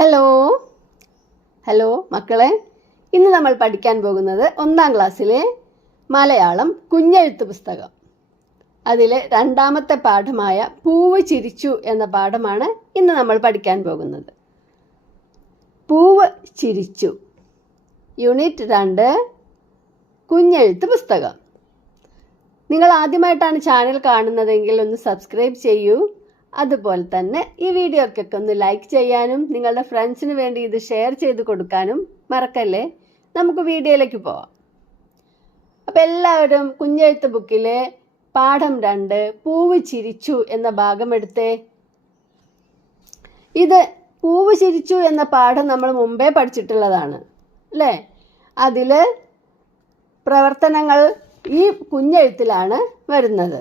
Hello hello മക്കളെ, ഇന്ന് നമ്മൾ പഠിക്കാൻ പോകുന്നത് 1ാം ക്ലാസ്സിലെ മലയാളം കുഞ്ഞെഴുത്ത് പുസ്തകം. അതിലെ 2ാമത്തെ പാഠമായ പൂവ് ചിരിച്ചു എന്ന പാഠമാണ് ഇന്ന് നമ്മൾ പഠിക്കാൻ പോകുന്നത്. പൂവ് ചിരിച്ചു, യൂണിറ്റ് 2, കുഞ്ഞെഴുത്ത് പുസ്തകം. നിങ്ങൾ ആദ്യമായിട്ടാണ് ചാനൽ കാണുന്നതെങ്കിൽ ഒന്ന് സബ്സ്ക്രൈബ് ചെയ്യൂ. അതുപോലെ തന്നെ ഈ വീഡിയോക്കൊക്കെ ഒന്ന് ലൈക്ക് ചെയ്യാനും നിങ്ങളുടെ ഫ്രണ്ട്സിന് വേണ്ടി ഇത് ഷെയർ ചെയ്ത് കൊടുക്കാനും മറക്കല്ലേ. നമുക്ക് വീഡിയോയിലേക്ക് പോവാം. അപ്പം എല്ലാവരും കുഞ്ഞെഴുത്ത് ബുക്കിലെ പാഠം 2 പൂവ് ചിരിച്ചു എന്ന ഭാഗം എടുത്തേ. ഇത് പൂവ് ചിരിച്ചു എന്ന പാഠം നമ്മൾ മുമ്പേ പഠിച്ചിട്ടുള്ളതാണ് അല്ലേ. അതിൽ പ്രവർത്തനങ്ങൾ ഈ കുഞ്ഞെഴുത്തിലാണ് വരുന്നത്.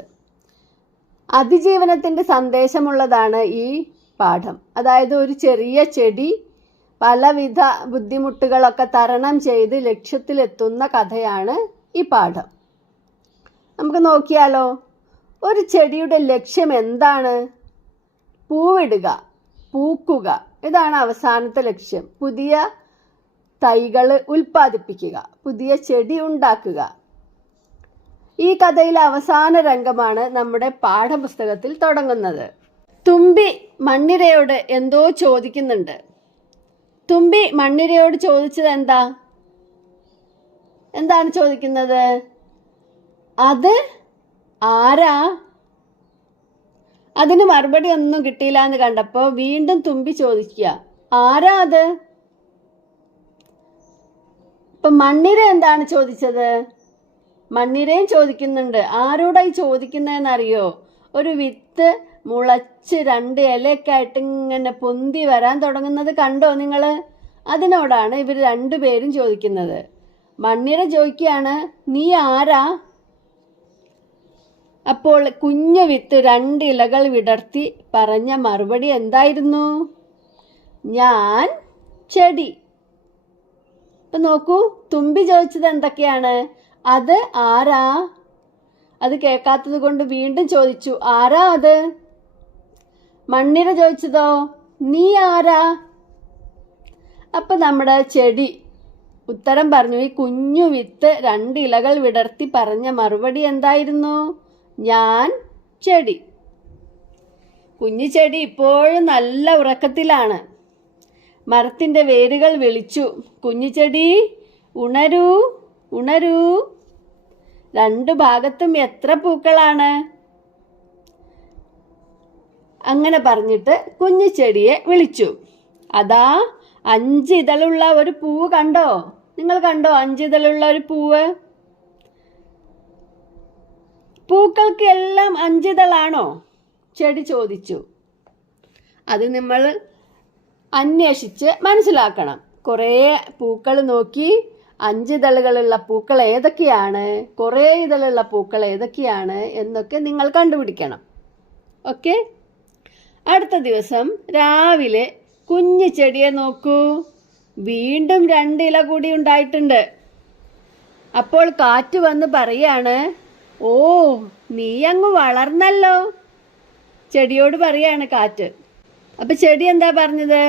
അതിജീവനത്തിൻ്റെ സന്ദേശമുള്ളതാണ് ഈ പാഠം. അതായത് ഒരു ചെറിയ ചെടി പലവിധ ബുദ്ധിമുട്ടുകളൊക്കെ തരണം ചെയ്ത് ലക്ഷ്യത്തിലെത്തുന്ന കഥയാണ് ഈ പാഠം. നമുക്ക് നോക്കിയാലോ. ഒരു ചെടിയുടെ ലക്ഷ്യം എന്താണ്? പൂവിടുക, പൂക്കുക. ഇതാണ് അവസാനത്തെ ലക്ഷ്യം. പുതിയ തൈകൾ ഉൽപ്പാദിപ്പിക്കുക, പുതിയ ചെടി ഉണ്ടാക്കുക. ഈ കഥയിലെ അവസാന രംഗമാണ് നമ്മുടെ പാഠപുസ്തകത്തിൽ തുടങ്ങുന്നത്. തുമ്പി മണ്ണിരയോട് എന്തോ ചോദിക്കുന്നുണ്ട്. തുമ്പി മണ്ണിരയോട് ചോദിച്ചത് എന്താണ് ചോദിക്കുന്നത്? അത് ആരാ? അതിന് മറുപടി ഒന്നും കിട്ടിയില്ല എന്ന് കണ്ടപ്പോൾ വീണ്ടും തുമ്പി ചോദിക്കുക, ആരാ അത്? ഇപ്പൊ മണ്ണിര എന്താണ് ചോദിച്ചത്? മണ്ണിരയും ചോദിക്കുന്നുണ്ട്. ആരോടായി ചോദിക്കുന്നതെന്നറിയോ? ഒരു വിത്ത് മുളച്ച് 2 ഇലയൊക്കെ ആയിട്ട് ഇങ്ങനെ പൊന്തി വരാൻ തുടങ്ങുന്നത് കണ്ടോ നിങ്ങൾ? അതിനോടാണ് ഇവർ 2 പേരും ചോദിക്കുന്നത്. മണ്ണിര ചോദിക്കുകയാണ്, നീ ആരാ? അപ്പോൾ കുഞ്ഞു വിത്ത് 2 ഇലകൾ വിടർത്തി പറഞ്ഞ മറുപടി എന്തായിരുന്നു? ഞാൻ ചെടി. ഇപ്പൊ നോക്കൂ, തുമ്പി ചോദിച്ചത് എന്തൊക്കെയാണ്? അത് ആരാ? അത് കേൾക്കാത്തത് കൊണ്ട് വീണ്ടും ചോദിച്ചു, ആരാ അത്? മണ്ണിര ചോദിച്ചതോ, നീ ആരാ? അപ്പൊ നമ്മുടെ ചെടി ഉത്തരം പറഞ്ഞു. ഈ കുഞ്ഞു വിത്ത് 2 ഇലകൾ വിടർത്തി പറഞ്ഞ മറുപടി എന്തായിരുന്നു? ഞാൻ ചെടി. കുഞ്ഞു ചെടി ഇപ്പോഴും നല്ല ഉറക്കത്തിലാണ്. മരത്തിന്റെ വേരുകൾ വിളിച്ചു, കുഞ്ഞു ചെടി ഉണരൂ, ഉണരൂ. 2 ഭാഗത്തും എത്ര പൂക്കളാണ്? അങ്ങനെ പറഞ്ഞിട്ട് കുഞ്ഞു ചെടിയെ വിളിച്ചു. അതാ 5 ഇതളുള്ള ഒരു പൂവ് കണ്ടോ? നിങ്ങൾ കണ്ടോ 5 ഇതളുള്ള ഒരു പൂവ്? പൂക്കൾക്ക് എല്ലാം 5 ഇതളാണോ? ചെടി ചോദിച്ചു. അത് നമ്മൾ അന്വേഷിച്ച് മനസ്സിലാക്കണം. കുറേ പൂക്കൾ നോക്കി 5 ഇതളുകളുള്ള പൂക്കൾ ഏതൊക്കെയാണ്, കുറേ ഇതളുള്ള പൂക്കൾ ഏതൊക്കെയാണ് എന്നൊക്കെ നിങ്ങൾ കണ്ടുപിടിക്കണം. ഓക്കെ. അടുത്ത ദിവസം രാവിലെ കുഞ്ഞു ചെടിയെ നോക്കൂ, വീണ്ടും 2 ഇല കൂടി ഉണ്ടായിട്ടുണ്ട്. അപ്പോൾ കാറ്റ് വന്ന് പറയാണ്, ഓ നീ അങ്ങ് വളർന്നല്ലോ. ചെടിയോട് പറയാണ് കാറ്റ്. അപ്പൊ ചെടി എന്താ പറഞ്ഞത്?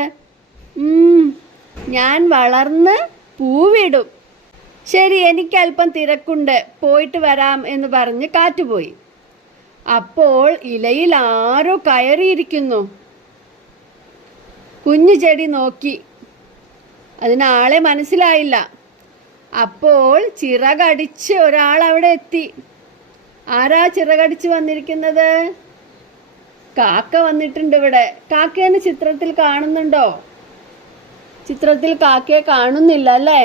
ഞാൻ വളർന്ന് പൂവിടും. ശരി, എനിക്ക് അല്പം തിരക്കുണ്ട്, പോയിട്ട് വരാം എന്ന് പറഞ്ഞ് കാറ്റുപോയി. അപ്പോൾ ഇലയിൽ ആരോ കയറിയിരിക്കുന്നു. കുഞ്ഞു ചെടി നോക്കി, അതിനാളെ മനസ്സിലായില്ല. അപ്പോൾ ചിറകടിച്ച് ഒരാൾ അവിടെ എത്തി. ആരാ ചിറകടിച്ച് വന്നിരിക്കുന്നത്? കാക്ക വന്നിട്ടുണ്ട് ഇവിടെ. കാക്കയെന്ന് ചിത്രത്തിൽ കാണുന്നുണ്ടോ? ചിത്രത്തിൽ കാക്കയെ കാണുന്നില്ല അല്ലേ.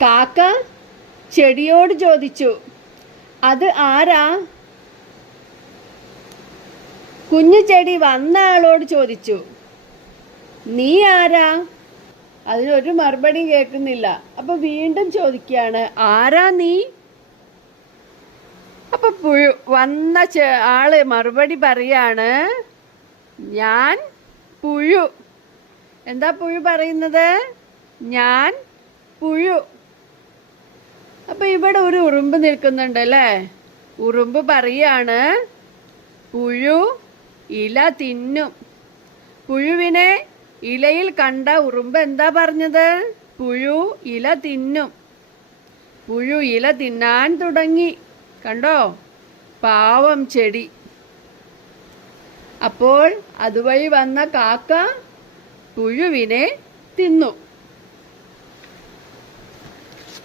കാക്ക ചെടിയോട് ചോദിച്ചു, അത് ആരാ? കുഞ്ഞു ചെടി വന്ന ആളോട് ചോദിച്ചു, നീ ആരാ? അതിനൊരു മറുപടി കേൾക്കുന്നില്ല. അപ്പൊ വീണ്ടും ചോദിക്കുകയാണ്, ആരാ നീ? അപ്പൊ വന്ന ആള് മറുപടി പറയാണ്, ഞാൻ പുഴു. എന്താ പുഴു പറയുന്നത്? ഞാൻ പുഴു. അപ്പൊ ഇവിടെ ഒരു ഉറുമ്പ് നിൽക്കുന്നുണ്ട് അല്ലേ. ഉറുമ്പ് പറയാണ്, പുഴു ഇല തിന്നും. പുഴുവിനെ ഇലയിൽ കണ്ട ഉറുമ്പ് എന്താ പറഞ്ഞത്? പുഴു ഇല തിന്നും. പുഴു ഇല തിന്നാൻ തുടങ്ങി. കണ്ടോ? പാവം ചെടി. അപ്പോൾ അതുവഴി വന്ന കാക്ക പുഴുവിനെ തിന്നു.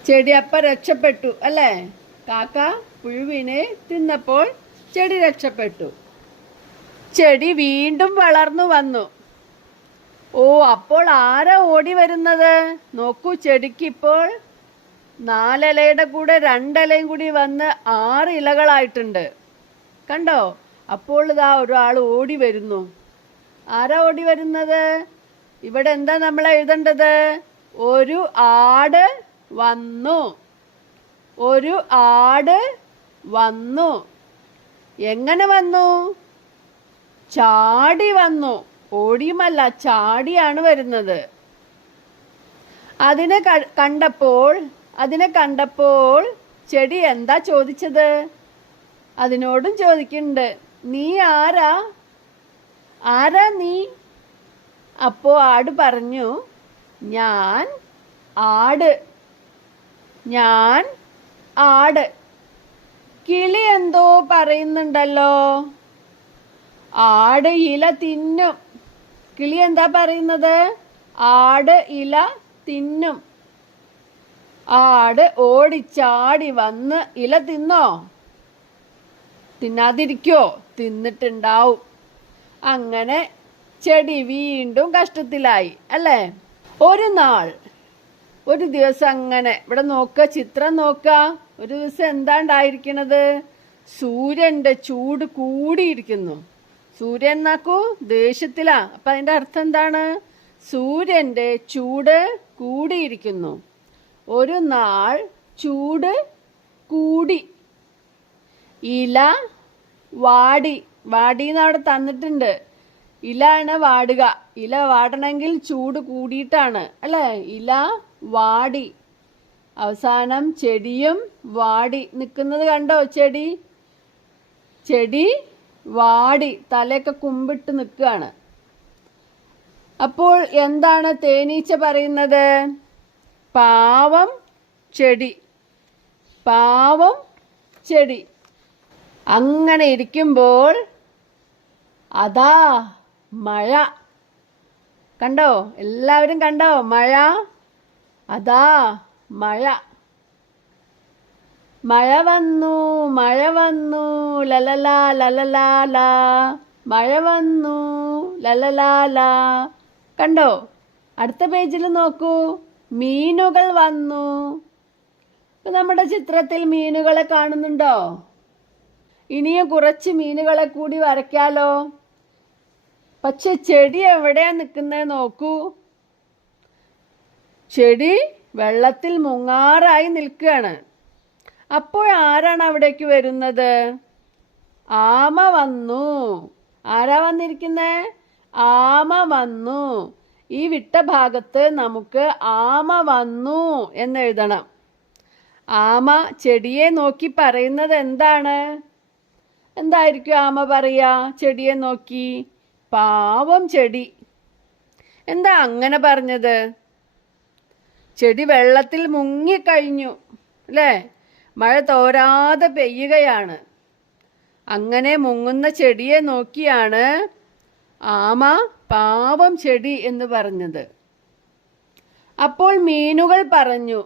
ചെടി അപ്പം രക്ഷപ്പെട്ടു അല്ലേ? കാക്ക പുഴുവിനെ തിന്നപ്പോൾ ചെടി രക്ഷപ്പെട്ടു. ചെടി വീണ്ടും വളർന്നു വന്നു. ഓ, അപ്പോൾ ആരാ ഓടി വരുന്നത്? നോക്കൂ, ചെടിക്കിപ്പോൾ 4 ഇലയുടെ കൂടെ 2 ഇലയും കൂടി വന്ന് 6 ഇലകളായിട്ടുണ്ട്. കണ്ടോ? അപ്പോൾ ഇതാ ഒരാൾ ഓടി വരുന്നു. ആരാ ഓടി വരുന്നത്? ഇവിടെ എന്താ നമ്മൾ എഴുതേണ്ടത്? ഒരു ആട് വന്നു. ഒരു ആട് വന്നു. എങ്ങനെ വന്നു? ചാടി വന്നു. ഓടിയുമല്ല, ചാടിയാണ് വരുന്നത്. അതിനെ കണ്ടപ്പോൾ ചെടി എന്താ ചോദിച്ചത്? അതിനോടും ചോദിക്കുന്നുണ്ട്, നീ ആരാ? ആരാ നീ? അപ്പോ ആട് പറഞ്ഞു, ഞാൻ ആട്. ഞാൻ ആട്. കിളി എന്തോ പറയുന്നുണ്ടല്ലോ. ആട് ഇല തിന്നും. കിളി എന്താ പറയുന്നത്? ആട് ഇല തിന്നും. ആട് ഓടിച്ചാടി വന്ന് ഇല തിന്നോ? തിന്നാതിരിക്കോ? തിന്നിട്ടുണ്ടാവും. അങ്ങനെ ചെടി വീണ്ടും കഷ്ടത്തിലായി അല്ലേ? ഒരു ദിവസം അങ്ങനെ ഇവിടെ നോക്ക, ചിത്രം നോക്ക. ഒരു ദിവസം എന്താ ഉണ്ടായിരിക്കണത്? സൂര്യന്റെ ചൂട് കൂടിയിരിക്കുന്നു. സൂര്യൻ നോക്കൂ, ദേഷ്യത്തിലാ. അപ്പൊ അതിന്റെ അർത്ഥം എന്താണ്? സൂര്യന്റെ ചൂട് കൂടിയിരിക്കുന്നു. ഒരു നാൾ ചൂട് കൂടി. ഇല വാടി. വാടിന്ന് അവിടെ തന്നിട്ടുണ്ട്. ഇല ആണ് വാടുക. ഇല വാടണമെങ്കിൽ ചൂട് കൂടിയിട്ടാണ് അല്ലേ? ഇല വാടി. അവസാനം ചെടിയും വാടി നിൽക്കുന്നത് കണ്ടോ? ചെടി വാടി തലയൊക്കെ കുമ്പിട്ട് നിൽക്കുകയാണ്. അപ്പോൾ എന്താണ് തേനീച്ച പറയുന്നത്? പാവം ചെടി. പാവം ചെടി. അങ്ങനെ ഇരിക്കുമ്പോൾ അതാ മഴ. കണ്ടോ? എല്ലാവരും കണ്ടോ മഴ? അതാ മഴ. മഴ വന്നു, മഴ വന്നു, ലലലാ ലലലാ ലാ. മഴ വന്നു, ലലലാ ലാ. കണ്ടോ? അടുത്ത പേജിൽ നോക്കൂ, മീനുകൾ വന്നു. നമ്മുടെ ചിത്രത്തിൽ മീനുകളെ കാണുന്നുണ്ടോ? ഇനിയും കുറച്ച് മീനുകളെ കൂടി വരയ്ക്കാലോ. പക്ഷെ ചെടി എവിടെയാ നിൽക്കുന്നത് നോക്കൂ. ചെടി വെള്ളത്തിൽ മുങ്ങാറായി നിൽക്കുകയാണ്. അപ്പോൾ ആരാണ് അവിടേക്ക് വരുന്നത്? ആമ വന്നു. ആരാ വന്നിരിക്കുന്നേ? ആമ വന്നു. ഈ വിട്ട ഭാഗത്ത് നമുക്ക് ആമ വന്നു എന്നെഴുതണം. ആമ ചെടിയെ നോക്കി പറയുന്നത് എന്താണ്? എന്തായിരിക്കും ആമ പറയാ ചെടിയെ നോക്കി? പാവം ചെടി. എന്താ അങ്ങനെ പറഞ്ഞത്? ചെടി വെള്ളത്തിൽ മുങ്ങിക്കഴിഞ്ഞു അല്ലേ? മഴ തോരാതെ പെയ്യുകയാണ്. അങ്ങനെ മുങ്ങുന്ന ചെടിയെ നോക്കിയാണ് ആമ പാവം ചെടി എന്ന് പറഞ്ഞത്. അപ്പോൾ മീനുകൾ പറഞ്ഞു,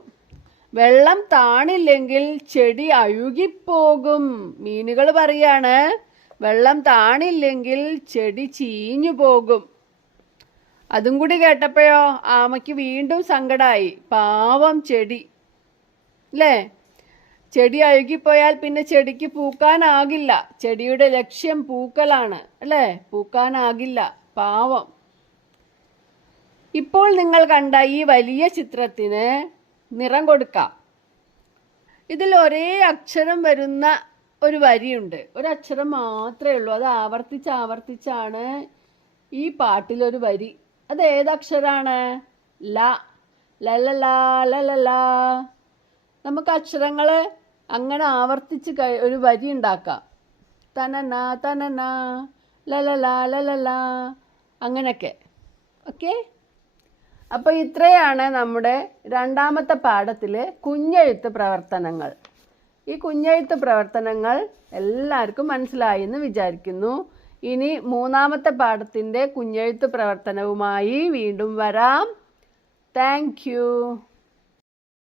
വെള്ളം താണില്ലെങ്കിൽ ചെടി അഴുകിപ്പോകും. മീനുകൾ പറയാണ്, വെള്ളം താണില്ലെങ്കിൽ ചെടി ചീഞ്ഞു പോകും. അതും കൂടി കേട്ടപ്പോഴോ ആമയ്ക്ക് വീണ്ടും സങ്കടമായി. പാവം ചെടി അല്ലേ? ചെടി അഴുകിപ്പോയാൽ പിന്നെ ചെടിക്ക് പൂക്കാനാകില്ല. ചെടിയുടെ ലക്ഷ്യം പൂക്കലാണ് അല്ലേ? പൂക്കാനാകില്ല. പാവം. ഇപ്പോൾ നിങ്ങൾ കണ്ട ഈ വലിയ ചിത്രത്തിന് നിറം കൊടുക്കാം. ഇതിൽ ഒരേ അക്ഷരം വരുന്ന ഒരു വരിയുണ്ട്. ഒരു അക്ഷരം മാത്രമേ ഉള്ളൂ. അത് ആവർത്തിച്ചാണ് ഈ പാട്ടിലൊരു വരി. അത് ഏതക്ഷരാണ്? ല. ലലലാ ലലലാ. നമുക്ക് അക്ഷരങ്ങൾ അങ്ങനെ ആവർത്തിച്ച് ഒരു വരി ഉണ്ടാക്കാം. തനന തനന, ലലലാ ലലലാ, അങ്ങനെയൊക്കെ. ഓക്കെ. അപ്പോൾ ഇത്രയാണ് നമ്മുടെ രണ്ടാമത്തെ പാഠത്തിലെ കുഞ്ഞെഴുത്ത് പ്രവർത്തനങ്ങൾ. ഈ കുഞ്ഞെഴുത്ത് പ്രവർത്തനങ്ങൾ എല്ലാവർക്കും മനസ്സിലായി എന്ന് വിചാരിക്കുന്നു. ഇനി മൂന്നാമത്തെ പാഠത്തിൻ്റെ കുഞ്ഞെഴുത്ത് പ്രവർത്തനവുമായി വീണ്ടും വരാം. Thank you.